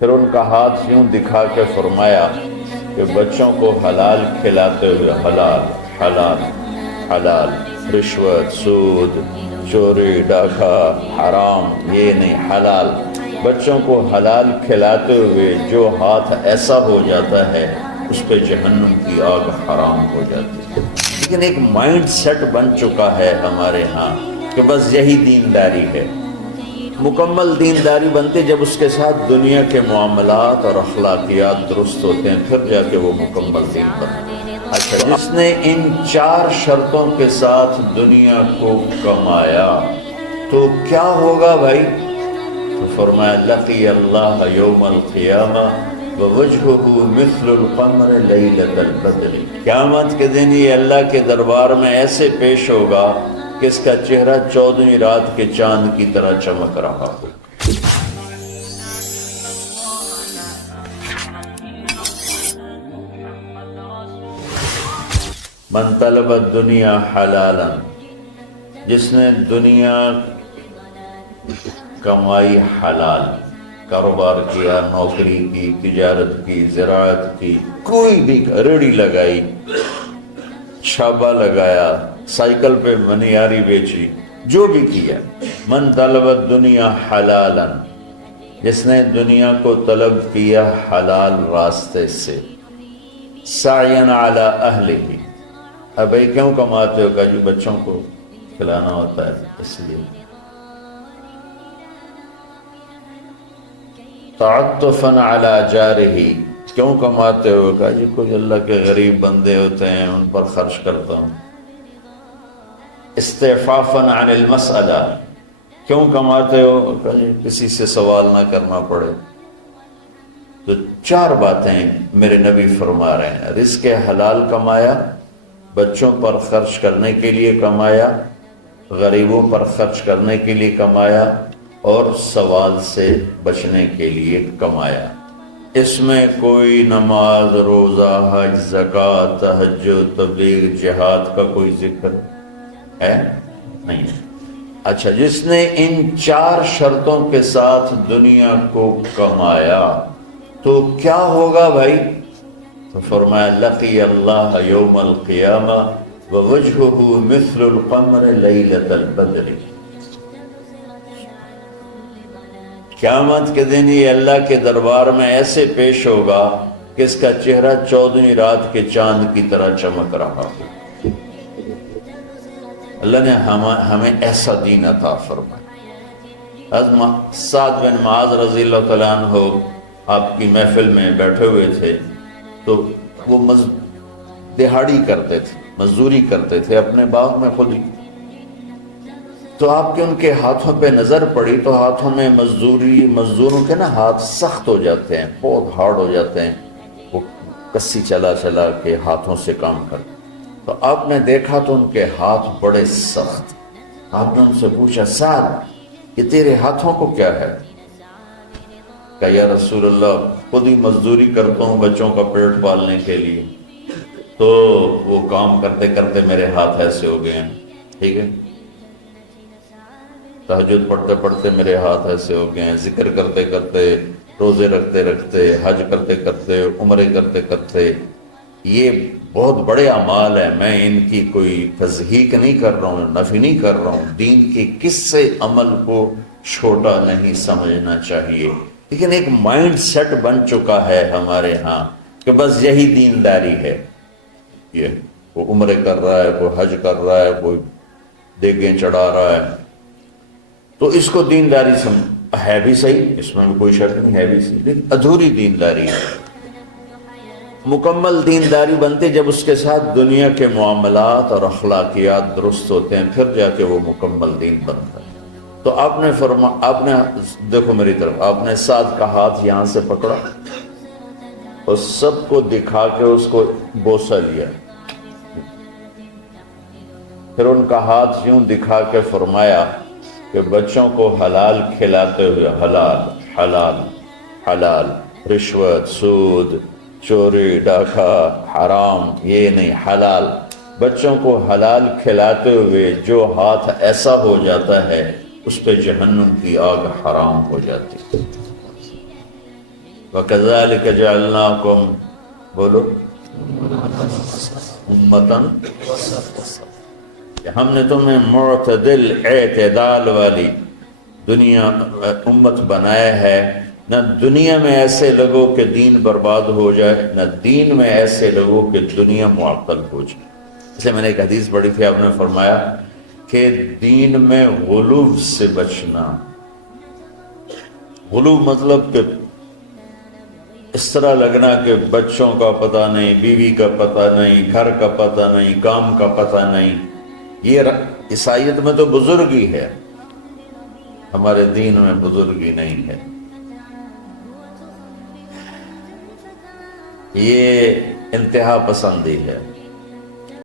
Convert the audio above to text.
پھر ان کا ہاتھ یوں دکھا کے فرمایا کہ بچوں کو حلال کھلاتے ہوئے حلال حلال حلال، رشوت، سود، چوری، ڈاکہ، حرام یہ نہیں، حلال، بچوں کو حلال کھلاتے ہوئے جو ہاتھ ایسا ہو جاتا ہے اس پہ جہنم کی آگ حرام ہو جاتی ہے۔ لیکن ایک مائنڈ سیٹ بن چکا ہے ہمارے ہاں کہ بس یہی دینداری ہے۔ مکمل دینداری بنتی جب اس کے ساتھ دنیا کے معاملات اور اخلاقیات درست ہوتے ہیں، پھر جا کے وہ مکمل دین بنتا ہے۔ اچھا، جس نے ان 4 شرطوں کے ساتھ دنیا کو کمایا تو کیا ہوگا بھائی؟ تو فرمایا لقی اللہ یوم القیامہ ووجہہ مثل القمر لیلۃ البدر، قیامت کے دن یہ اللہ کے دربار میں ایسے پیش ہوگا کہ اس کا چہرہ 14ویں رات کے چاند کی طرح چمک رہا ہو۔ من طلب الدنیا حلالا، جس نے دنیا کمائی حلال، کاروبار کیا، نوکری کی، تجارت کی، زراعت کی، کوئی بھی ریڑھی لگائی، چھابا لگایا، سائیکل پہ منیاری بیچی، جو بھی کیا، من طلب الدنیا حلالا، جس نے دنیا کو طلب کیا حلال راستے سے، سعین علی اہلہ، اب بھائی کیوں کماتے ہو؟ کہا جی بچوں کو کھلانا ہوتا ہے اس لیے۔ تعطفا علی جارہ، کیوں کماتے ہو؟ کہا جی کوئی اللہ کے غریب بندے ہوتے ہیں ان پر خرچ کرتا ہوں۔ استعفافا عن المسئلہ، کیوں کماتے ہو؟ کہا جی کسی سے سوال نہ کرنا پڑے۔ تو 4 باتیں میرے نبی فرما رہے ہیں، رزق حلال کمایا، بچوں پر خرچ کرنے کے لیے کمایا، غریبوں پر خرچ کرنے کے لیے کمایا، اور سوال سے بچنے کے لیے کمایا۔ اس میں کوئی نماز، روزہ، حج، زکوٰۃ، تہجد، تبلیغ، جہاد کا کوئی ذکر ہے نہیں۔ اچھا، جس نے ان 4 شرطوں کے ساتھ دنیا کو کمایا تو کیا ہوگا بھائی؟ تو فرمایا لقی اللہ یوم القیامہ ووجہہ مثل القمر لیلۃ البدر، قیامت کے دن یہ اللہ کے دربار میں ایسے پیش ہوگا کہ اس کا چہرہ 14ویں رات کے چاند کی طرح چمک رہا ہو۔ اللہ نے ہمیں ایسا دین عطا فرمایا۔ حضرت سعد بن معاذ رضی اللہ تعالیٰ عنہ آپ کی محفل میں بیٹھے ہوئے تھے تو وہ دہاڑی کرتے تھے، مزدوری کرتے تھے اپنے باغ میں خود ہی۔ تو آپ کے ان کے ہاتھوں پہ نظر پڑی تو ہاتھوں میں مزدوروں کے نا ہاتھ سخت ہو جاتے ہیں، بہت ہارڈ ہو جاتے ہیں، وہ کسی چلا چلا کے ہاتھوں سے کام کرتے۔ تو آپ نے دیکھا تو ان کے ہاتھ بڑے سخت۔ آپ نے ان سے پوچھا سعد کہ تیرے ہاتھوں کو کیا ہے؟ کہا یا رسول اللہ خود ہی مزدوری کرتا ہوں بچوں کا پیٹ پالنے کے لیے، تو وہ کام کرتے کرتے میرے ہاتھ ایسے ہو گئے ہیں، ٹھیک ہے، تہجد پڑھتے پڑھتے میرے ہاتھ ایسے ہو گئے ہیں، ذکر کرتے کرتے، روزے رکھتے رکھتے، حج کرتے کرتے، عمرے کرتے کرتے، یہ بہت بڑے اعمال ہیں، میں ان کی کوئی تضحیق نہیں کر رہا ہوں، نفی نہیں کر رہا ہوں، دین کے کسی عمل کو چھوٹا نہیں سمجھنا چاہیے، لیکن ایک مائنڈ سیٹ بن چکا ہے ہمارے ہاں کہ بس یہی دینداری ہے۔ یہ کوئی عمرے کر رہا ہے، کوئی حج کر رہا ہے، کوئی دیگیں چڑھا رہا ہے، تو اس کو دینداری ہے بھی صحیح، اس میں کوئی شک نہیں، ہے بھی صحیح، لیکن ادھوری دینداری ہے۔ مکمل دینداری بنتی جب اس کے ساتھ دنیا کے معاملات اور اخلاقیات درست ہوتے ہیں، پھر جا کے وہ مکمل دین بنتا ہے۔ تو آپ نے دیکھو میری طرف، آپ نے سعد کا ہاتھ یہاں سے پکڑا اور سب کو دکھا کے اس کو بوسہ لیا، پھر ان کا ہاتھ یوں دکھا کے فرمایا کہ بچوں کو حلال کھلاتے ہوئے حلال حلال حلال، رشوت، سود، چوری، ڈاکہ، حرام یہ نہیں، حلال، بچوں کو حلال کھلاتے ہوئے جو ہاتھ ایسا ہو جاتا ہے اس پہ جہنم کی آگ حرام ہو جاتی ہے۔ وَكَذَلِكَ جَعَلْنَاكُمْ، بولو، امتاً، کہ ہم نے تمہیں معتدل اعتدال والی دنیا امت بنایا ہے، نہ دنیا میں ایسے لگو کہ دین برباد ہو جائے، نہ دین میں ایسے لگو کہ دنیا معطل ہو جائے۔ اسے میں نے ایک حدیث پڑھی تھی، آپ نے فرمایا کہ دین میں غلو سے بچنا۔ غلو مطلب کہ اس طرح لگنا کہ بچوں کا پتہ نہیں، بیوی کا پتہ نہیں، گھر کا پتہ نہیں، کام کا پتہ نہیں۔ یہ عیسائیت میں تو بزرگی ہے، ہمارے دین میں بزرگی نہیں ہے۔ یہ انتہا پسندی ہے۔